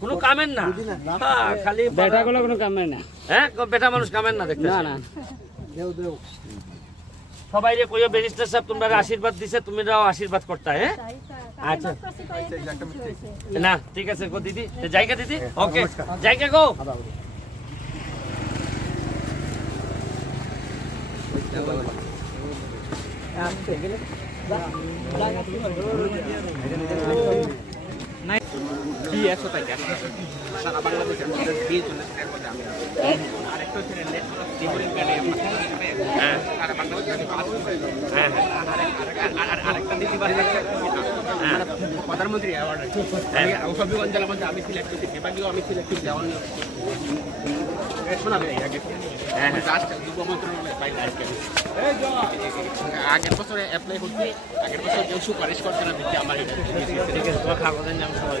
কোনো কামের না। হ্যাঁ, খালি বেটা গুলো কোনো কামে না। হ্যাঁ বেটা মানুষ কামের না দেখতে না না। সবাই রে কইও ব্যারিস্টার সাহেব তোমরা আশীর্বাদ দিছে তুমি আশীর্বাদ করতে হ্যাঁ? আচ্ছা। না ঠিক আছে গো দিদি। জায়গা দিদি? ওকে। জায়গা গো। কি একশো টাকা। সারা বাংলাদেশের মধ্যে দিয়ে চলে এর মধ্যে আমি। আরেকটা হচ্ছে নেটওয়ার্ক টিমরিং হ্যাঁ সারা বাংলাদেশে আমি কাজ করি হ্যাঁ। হ্যাঁ আর- আর- আরেকটা আমরা প্রধানমন্ত্রী অ্যাওয়ার্ড আমি হবিগঞ্জ জেলার মধ্যে আমি সিলেক্ট করছি বিভাগীয় আমি সিলেক্ট করছি এমন শোনাবে আগে। হ্যাঁ, হ্যাঁ। জাস্ট যুব মন্ত্রণালয় পাই আগের বছরে অ্যাপ্লাই করছি আগের বছর কেউ সুপারিশ করছে না আমার এটা ঠিক আছে তোমার কাগজের নাম সবাই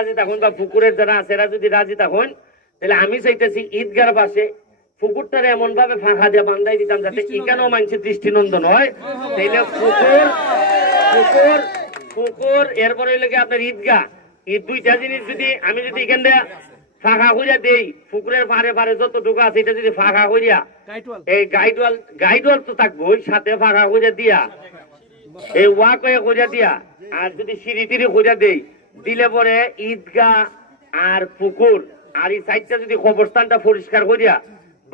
রাজি থাকুন বা পুকুরের যারা আছে এরা যদি রাজি থাকুন তাহলে আমি চাইতেছি ঈদগার পাশে পুকুরটারে এমন ভাবে ফাঁকা দিয়ে বান্ধাই দিতাম যাতে এখানেও মানুষের দৃষ্টিনন্দন হয়। তাইলে পুকুর পুকুর পুকুর এরপরে হইলে আপনার ঈদগাহ। এই দুইটা জিনিস যদি আমি যদি এখান দিয়ে ফাঁকা করিয়া দেই পুকুরের পারে পারে যতটুকু আছে এটা যদি ফাঁকা করিয়া এই গাইডওয়াল গাইডওয়াল তো থাকব ওই সাথে ফাঁকা করিয়া দিয়া এই ওয়াক হয়ে খোঁজা দিয়া আর যদি সিঁড়ি টিড়ি খোঁজা দেই দিলে পরে ঈদগাহ আর পুকুর আর এই সাইডটা যদি কবরস্থানটা পরিষ্কার করিয়া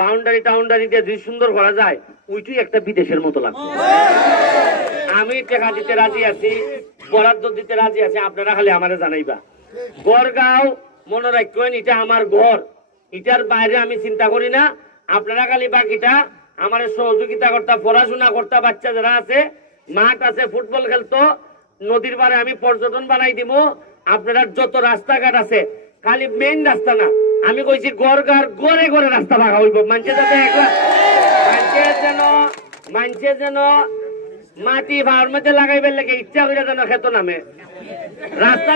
বাউন্ডারি টাউন্ডারি দিয়ে যদি সুন্দর করা যায়, ওইটাই একটা বিদেশের মতো লাগবে। আমি টাকা দিতে রাজি আছি, বরাদ্দ দিতে রাজি আছি, আপনারা খালি আমারে জানাইবা। গড়গাঁও মনে রাখবেন, এটা আমার ঘর। এটার বাইরে আমি চিন্তা করি না। আপনারা খালি বাকিটা, আমার সহযোগিতা করতা, পড়াশোনা করতা, বাচ্চা যারা আছে, মাঠ আছে, ফুটবল খেলতো নদীর পারে আমি পর্যটন বানাই দিব। আপনারা যত রাস্তাঘাট আছে, খালি মেইন রাস্তা না, আমি কইছি গড়গার গড়ে গড়ে রাস্তা ভাগা হইব। মানুষে যাতে মানুষে যেন মানছে যেন মাটি ভাড়ার মধ্যে লাগাইবার লাগে ইচ্ছা হইলে যেন খেত নামে। রাস্তা